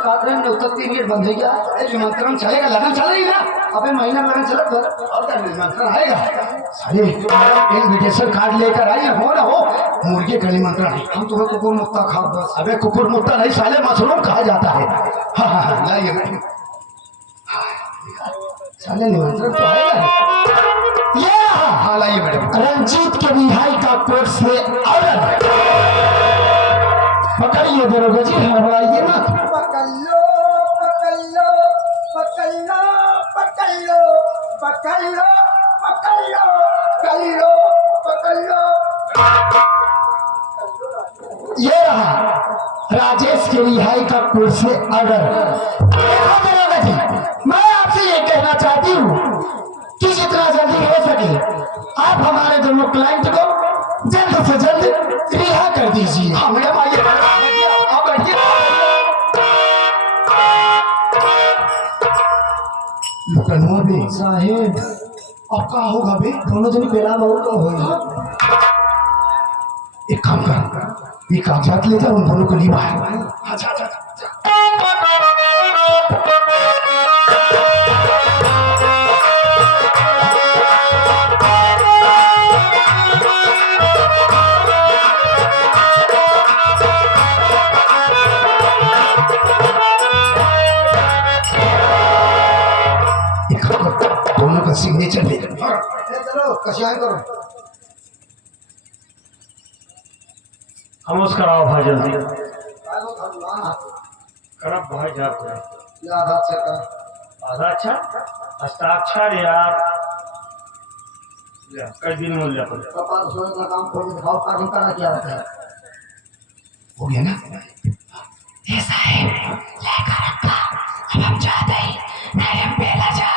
एक आध दिन उत्तर 3 मिनट बंद हो गया। अरे निमंत्रण चलेगा, लगन चलेगा ना। अबे महीना लगन चला फिर और क्या निमंत्रण आएगा। अरे इनविटेशन कार्ड लेकर आई हो ना हो, मुर्गे का निमंत्रण है। हम तुम्हें कुकुर मुक्ता खाओ बस। अबे कुकुर मुक्ता नहीं साले, मशरूम खाया जाता है। हाँ हाँ हाँ लाइए मैडम, साले निमंत्रण तो आएगा। ये हाँ लाइए मैडम, रंजीत के रिहाई का कोर्ट से ऑर्डर। पकड़िए दरोगा जी, हड़बड़ाइए ना। पकड़ लो पकड़ लो पकड़ लो पकड़ लो पकड़ लो पकड़ लो पकड़ लो पकड़ लो। ये रहा राजेश के रिहाई का कोर्ट से ऑर्डर। दरोगा जी, मैं आपसे ये कहना चाहती हूँ कि जितना जल्दी हो सके आप हमारे दोनों क्लाइंट को जल्द से जल्द रिहा कर दीजिए। हाँ मैडम आइए, आप बैठिए। लुकनवा भी साहेब अब का होगा बे, दोनों जन बेला बहुत का होगा। एक काम कर, ये कागजात ले जा, उन दोनों को लीवा है। अच्छा अच्छा अच्छा। दोनों का सिग्नेचर ले चलो, कशियां करो। हम उसका आओ भाई जल्दी करब भाई जाते हैं। आधा से कर। आधा अच्छा हस्ताक्षर यार कई दिन मिल जाता है। कपाल सोने का काम खोल दिखाओ, काम करना क्या होता है। हो गया ना ये साहब लेकर रखा, अब हम जाते ही नहीं हम पहला जा।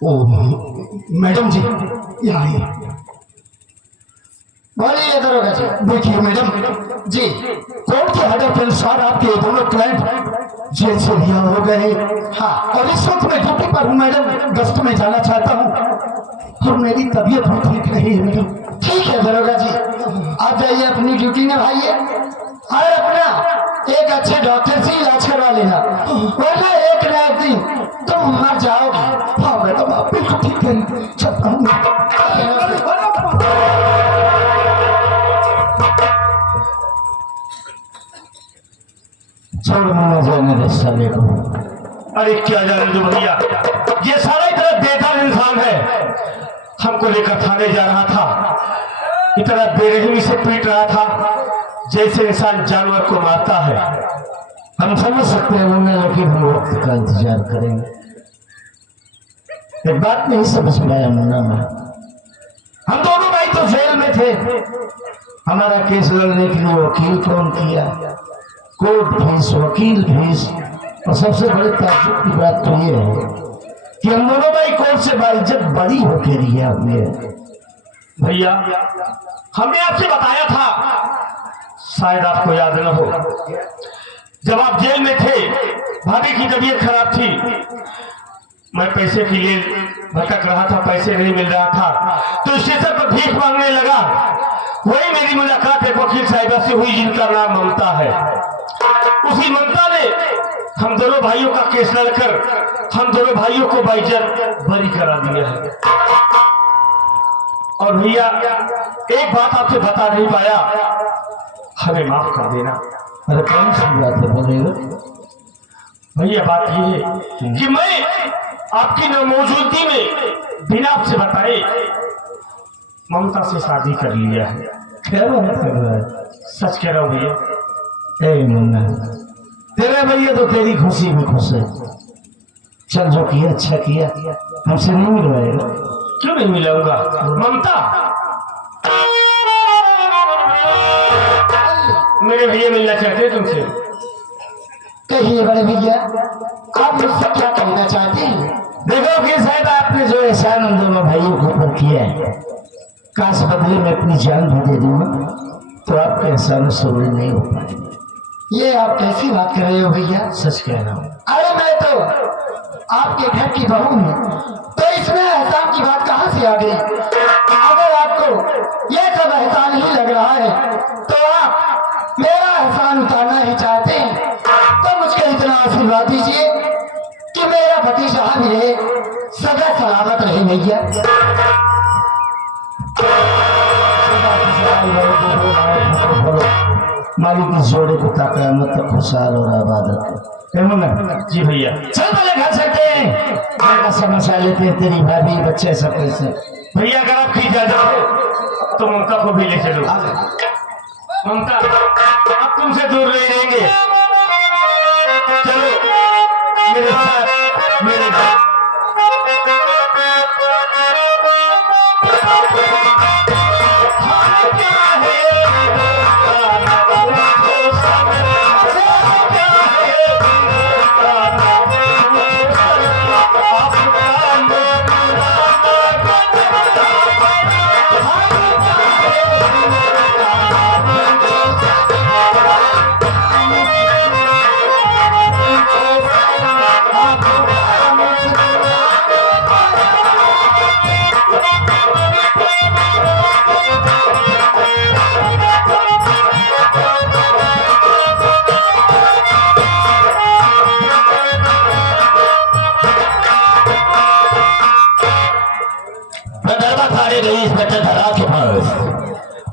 ओ मैडम जी यहाँ आइए। बोलिए दरोगा जी। देखिए मैडम जी, कोर्ट के ऑर्डर के अनुसार आपके दोनों क्लाइंट जेल से रिहा हो गए। हाँ, और इस वक्त मैं ड्यूटी पर हूँ मैडम, गश्त में जाना चाहता हूँ और मेरी तबीयत भी ठीक नहीं है मैडम। ठीक है दरोगा जी, आप जाइए अपनी ड्यूटी निभाइए और अपना एक अच्छे डॉक्टर से इलाज करवा लेना, वरना एक ना एक दिन तुम मर जाओगे। हाँ मैडम आप बिल्कुल ठीक है, चलता हूँ। छोड़ माना जाने दे साले को। अरे क्या जाने दो भैया, ये सारा इतना बेकार इंसान है। हमको लेकर थाने जा रहा था, इतना बेरहमी से पीट रहा था जैसे इंसान जानवर को मारता है। हम समझ सकते हैं मुन्ना, लेकिन हम वक्त का इंतजार करेंगे। एक बात नहीं समझ में आया मुन्ना में, हम दोनों भाई तो जेल में थे, हमारा केस लड़ने के लिए वकील कौन किया, कोर्ट फीस, वकील फीस, और सबसे बड़ी ताज्जुब की बात तो ये है कि हम दोनों भाई कोर्ट से बाइज्जत बड़ी होके रिहा हुए। भैया हमने आपसे बताया था, शायद आपको याद न हो, जब आप जेल में थे भाभी की तबीयत खराब थी, मैं पैसे के लिए भटक रहा था, पैसे नहीं मिल रहा था तो स्टेशन पर भीख मांगने लगा। वही मेरी मुलाकात एक वकील साहिबा से हुई जिनका नाम ममता है। उसी ममता ने हम दोनों भाइयों का केस लड़कर हम दोनों भाइयों को बाइज्जत बरी करा दिया है। और भैया एक बात आपसे बता नहीं पाया, हमें माफ कर देना। अरे कौन सी बात है बोलेगा भैया? बात ये है कि मैं आपकी मौजूदगी में बिना आपसे बताए ममता से शादी कर लिया है। क्या बात कर रहा है? सच कह रहा हूँ भैया। ए मुन्ना, तेरे भैया तो तेरी खुशी में खुश है। चल जो किया अच्छा किया, हमसे नहीं मिलवाएगा। क्यों नहीं मिलाऊंगा? ममता मेरे भैया मिलना चाहते हैं तुमसे। कहिए बड़े भैया, आप मुझसे क्या कहना चाहते हैं? देखो कि साहब आपने जो एहसान उन दोनों भाइयों के ऊपर किया है, काश बदले में अपनी जान भी दे दूंगा तो आपके एहसान से पूरे नहीं हो पाएंगे। ये आप कैसी बात कर रहे हो भैया? सच कह रहा हूँ। अरे मैं तो आपके घर की बहू हूँ, तो इसमें एहसान की बात कहाँ से आ गई? अगर ये सब एहसान ही लग रहा है, तो आप मेरा एहसान उतारना ही चाहते हैं तो मुझको इतना आशीर्वाद दीजिए कि मेरा पति जहाँ भी रहे सदा सलामत रहे भैया। मालिक इस जोड़े को कयामत तक खुशहाल और आबाद रखे। जी भैया। चल भले घर सकते हैं, घर का समस्या लेते हैं, तेरी भाभी बच्चे सब कैसे। भैया अगर आपकी इजाजत हो तो ममता को भी ले चलो। ममता आप तुमसे दूर नहीं रहेंगे, चलो मेरे साथ मेरे साथ।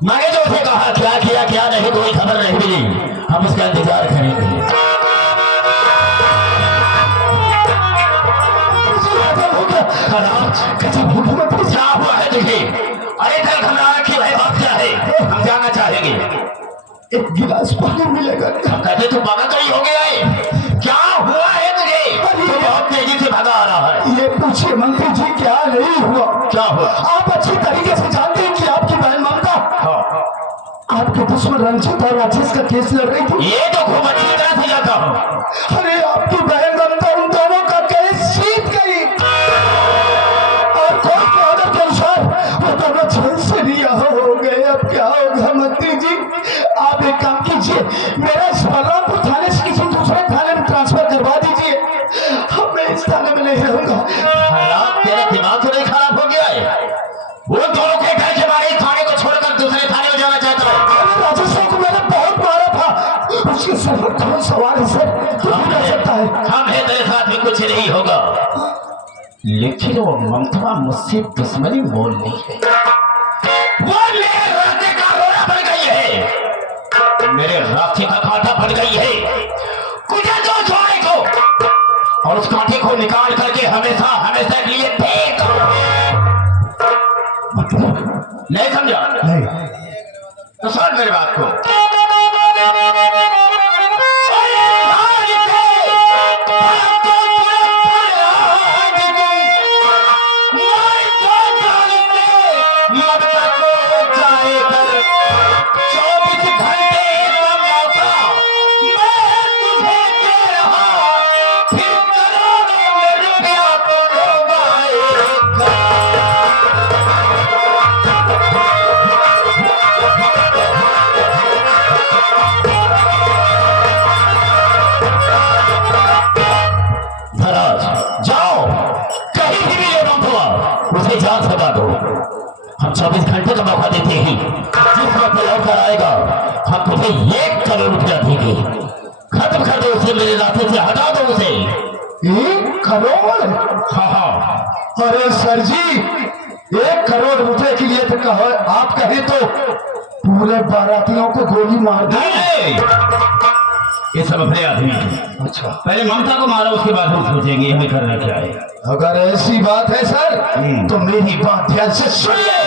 मैंने जो उसे कहा क्या किया क्या नहीं कोई खबर नहीं मिली, हम उसका इंतजार करेंगे। क्या हुआ है तुझे? अरे दिल घबरा की है, बात क्या है? हम जानना चाहेंगे। एक गिलास पानी मिलेगा? कहते तू पागल तो नहीं हो गया है? क्या हुआ है तुझे? तू बहुत तेजी से भगा आ रहा है। ये पूछिए मंत्री जी क्या नहीं हुआ? क्या हुआ? आप अच्छी तरीके से जानते हैं कि आपकी बहन ममता आपके दुश्मन रंजित और राजेश का केस लड़ रही थी। ये तो खूब अच्छी तरह से जाता हूँ। अरे आपकी बहन ममता उन दोनों का केस जीत गई और कोर्ट के ऑर्डर के अनुसार वो दोनों जेल से रिहा हो गए। अब क्या होगा मंत्री जी? आप एक काम कीजिए, मेरा इस बलरामपुर थाने से किसी दूसरे थाने में ट्रांसफर करवा दीजिए। अब मैं इस थाने में नहीं रहूंगा। तेरा दिमाग तो नहीं खराब हो गया है? वो दोनों के घर के बारे थाने को छोड़कर दूसरे थाने में जाना चाहता है। राजेश को मैंने बहुत मारा था, उसके सर पर कौन सवार है सर? कुछ कर सकता है। हम है, तेरे साथ भी कुछ नहीं होगा, लेकिन वो ममता मुझसे दुश्मनी बोल रही है। वो मेरे रास्ते का रोड़ा बन गई है, मेरे रास्ते का कांटा बन गई है। कुछ दो छोड़े को और उस कांटे को निकाल करके हमेशा हमेशा के लिए फेंक दो। नहीं समझा? नहीं। तो सुन मेरी बात को। हम 24 घंटे का मौका देते हैं, जिस वक्त लौटकर आएगा हम तुझे 1 करोड़ रुपया देंगे। खत्म कर दो उसे, मेरे रास्ते से हटा दो उसे। 1 करोड़? हाँ। अरे सर जी, 1 करोड़ रुपए के लिए तो कहो, आप कहें तो पूरे बारातियों को गोली मार दे। ये सब अपने आदमी है। अच्छा, पहले ममता को मारो, उसके बाद हम सोचेंगे हमें करना क्या है। अगर ऐसी बात है सर तो मेरी बात ध्यान से सुनिए।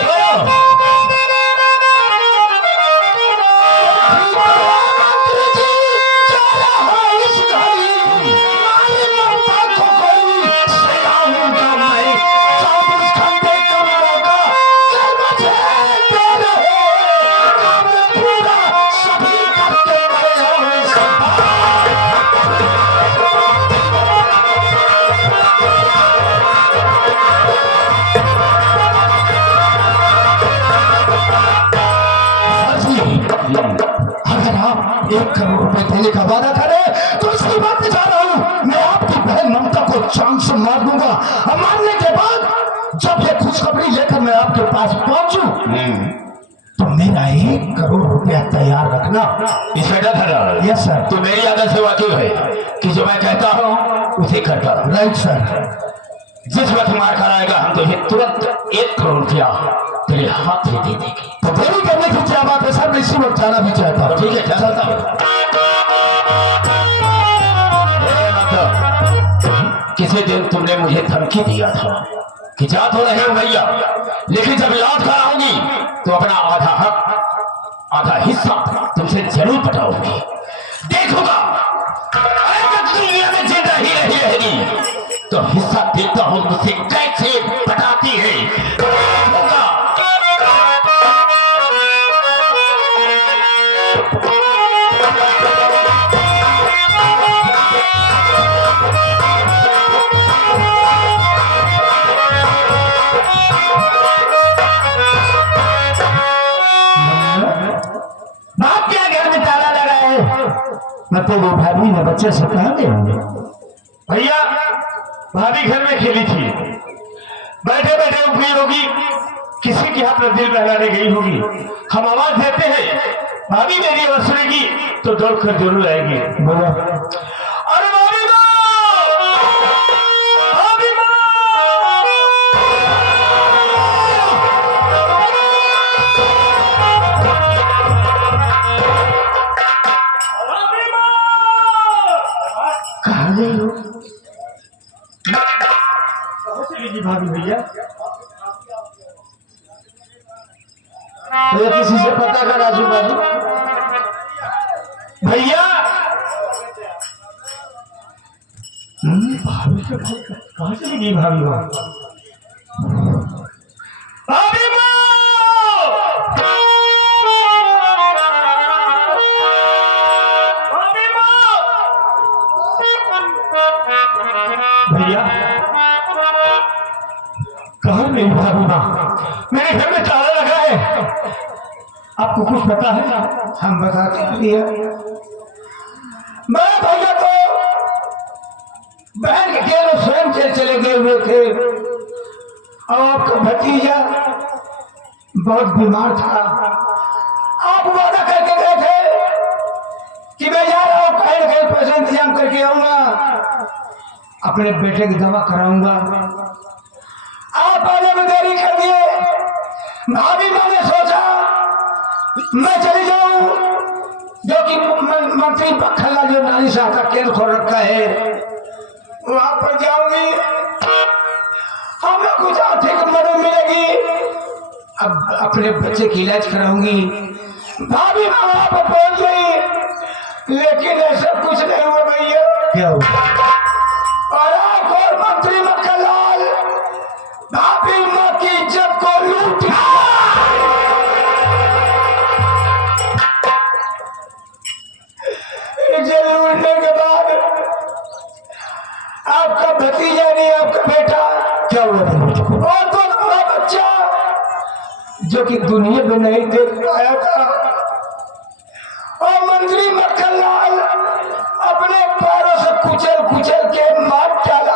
अगर आप 1 करोड़ रुपए देने का वादा करें तो इसी वक्त जा रहा हूं, मैं आपकी बहन ममता को चांद से मार दूंगा। और मारने के बाद जब ये खुशखबरी लेकर मैं आपके पास पहुंचूं 1 करोड़ रुपया तैयार रखना। Inspector yes sir. तो मेरी आदत से वाकिफ है कि जो मैं कहता हूँ उसे करता हूँ। Right sir. जिस वक्त मार कर आएगा हम तो ये तुरंत 1 करोड़ रुपया तेरे हाथ में दे देंगे। तो देरी करने की क्या बात है सर, मैं इसी वक्त जाना भी चाहता हूँ। ठीक है चलता हूँ। किसी दिन तुमने मुझे धमकी दिया था कि जा तो रहे हो भैया, लेकिन जब याद कराऊंगी तो अपना आधा हक आधा हिस्सा तुमसे जरूर पटाऊंगी। देखूंगा अगर दुनिया में जिंदा ही रही रहेगी तो हिस्सा देता हूं मुझसे कैसे पटाती है। देखूंगा। बाप क्या घर में ताला लगा है? मैं तो वो भाभी ने बच्चे से कहा दे होंगे। भैया भाभी घर में खेली थी, बैठे बैठे उठी होगी, किसी के हाथ में दिल बहलाने गई होगी। हम आवाज देते हैं, भाभी मेरी आवाज सुनेगी तो दौड़कर जरूर आएगी। बोलो। अरे भाभी माँ! भाभी माँ! भाभी माँ! कहाँ गई हो? कहाँ चली गई भाभी भैया? ये किसी से पता कर आजू बाजू। भैया भाभी से कहाँ चली गई भाभी माँ? भाभी माँ! भाभी माँ! भैया कहाँ मेरी भाभी माँ? मेरे घर में ताला लगा है, आपको कुछ पता है? हम बताते हैं भैया। मैं भैया को बहन के केवल स्वयं से चले गए हुए थे और आपका भतीजा बहुत बीमार था। आप वादा करके गए थे कि मैं जा रहा हूँ, कहीं ना कहीं पैसा इंतजाम करके आऊंगा, अपने बेटे की दवा कराऊंगा। आप आने में देरी कर दिए। भाभी मैंने सोचा मैं चली जाऊं, जो कि मंत्री पखला जो नानी साहब का केंद्र खोल रखा है वहां पर जाऊंगी, हमें कुछ आर्थिक मदद मिलेगी, अब अपने बच्चे की इलाज कराऊंगी। भाभी वहां पर पहुंच गई, लेकिन ऐसा कुछ नहीं हुआ भैया। क्या हुआ? और आप और मंत्री मक्खनलाल भाभी माँ की इज्जत को लूट लूटने के बाद आपका भतीजा नहीं, आपका बेटा क्या हुआ और तो बड़ा बच्चा जो कि दुनिया में नहीं देख पाया था, और मंत्री मक्खनलाल अपने पैरों से कुचल कुचल के मार डाला।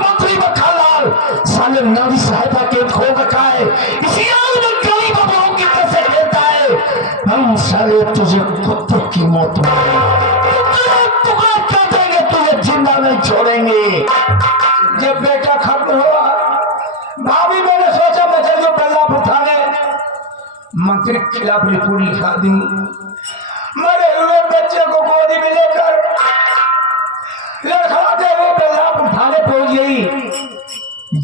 मंत्री मक्खनलाल साले नारी सहायता के खो रखा है, इसी गरीब लोगों की कैसे देता है। हम साले तुझे कुत्तों की मौत टुकड़ा कर देंगे, तुझे जिंदा नहीं छोड़ेंगे। जब बेटा खत्म हुआ, भाभी मैंने सोचा मैं चल जाऊं बल्लापुर थाने, मंत्री के खिलाफ रिपोर्ट लिखा दी। मरे हुए बच्चे को गोदी में लेकर लड़खड़ाते हुए बल्लापुर थाने पहुंच गई,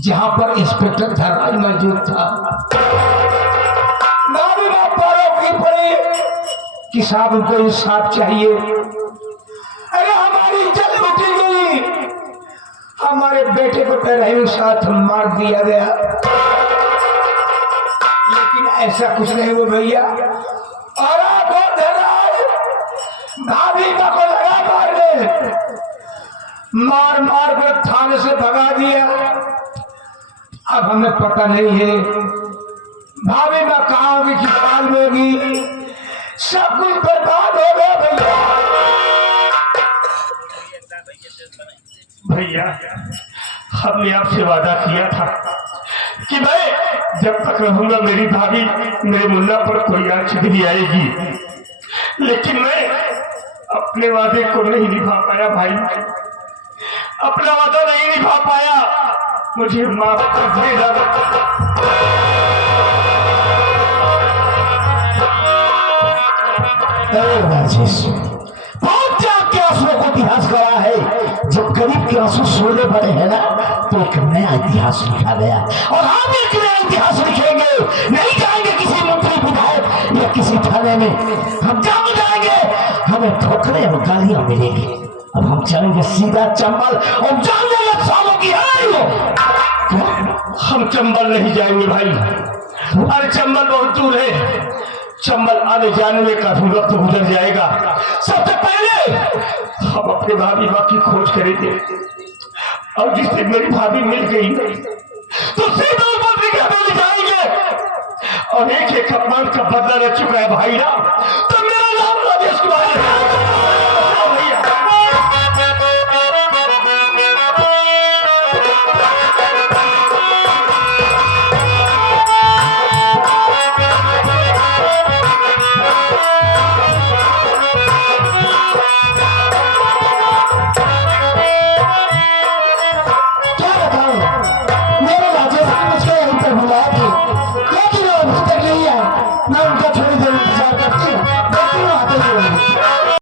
जहां पर इंस्पेक्टर धर्माज मौजूद था। भाभी मां पैरों की पड़ी कि साहब उनको इंसाफ चाहिए। अरे हमारी इज्जत लूटी गई, हमारे बेटे को बेरहमी साथ मार दिया गया, लेकिन ऐसा कुछ नहीं हुआ भैया। और आप और धनराज भाभी मां को लगा मारने, मार मार कर थाने से भगा दिया। अब हमें पता नहीं है भाभी मां कहाँ होगी, किस हाल में होगी, सब कुछ बर्बाद हो गया भैया। भैया हमने आपसे वादा किया था कि मैं जब तक रहूंगा मेरी भाभी मेरे मुन्ना पर कोई आंच नहीं आएगी। लेकिन मैं अपने वादे को नहीं निभा पाया भाई, अपना वादा नहीं निभा पाया, मुझे माफ कर देना। राजेश, बहुत जाग के आंसुओं को इतिहास गवा है। जब गरीब के आंसू सोने पड़े हैं ना, तो एक नया इतिहास लिखा गया, और हम एक नया इतिहास लिखेंगे। नहीं जाएंगे किसी मंत्री विधायक या किसी थाने में, हम जब जाएंगे हमें ठोकरे और गालियां मिलेंगी। अब हम चलेंगे सीधा चंबल और जान लेंगे सालों की है वो। हम चंबल नहीं जाएंगे भाई, अरे चंबल बहुत दूर है, चंबल आने जाने में काफी वक्त गुजर जाएगा। सबसे पहले हम अपने भाभी माँ की खोज करेंगे, और जिस दिन मेरी भाभी मिल गई तो सीधा ऊपर दिखा मिल जाएंगे। और एक अपमान का बदला रह चुका है भाई ना, तो मेरा नाम राजेश कुमार है।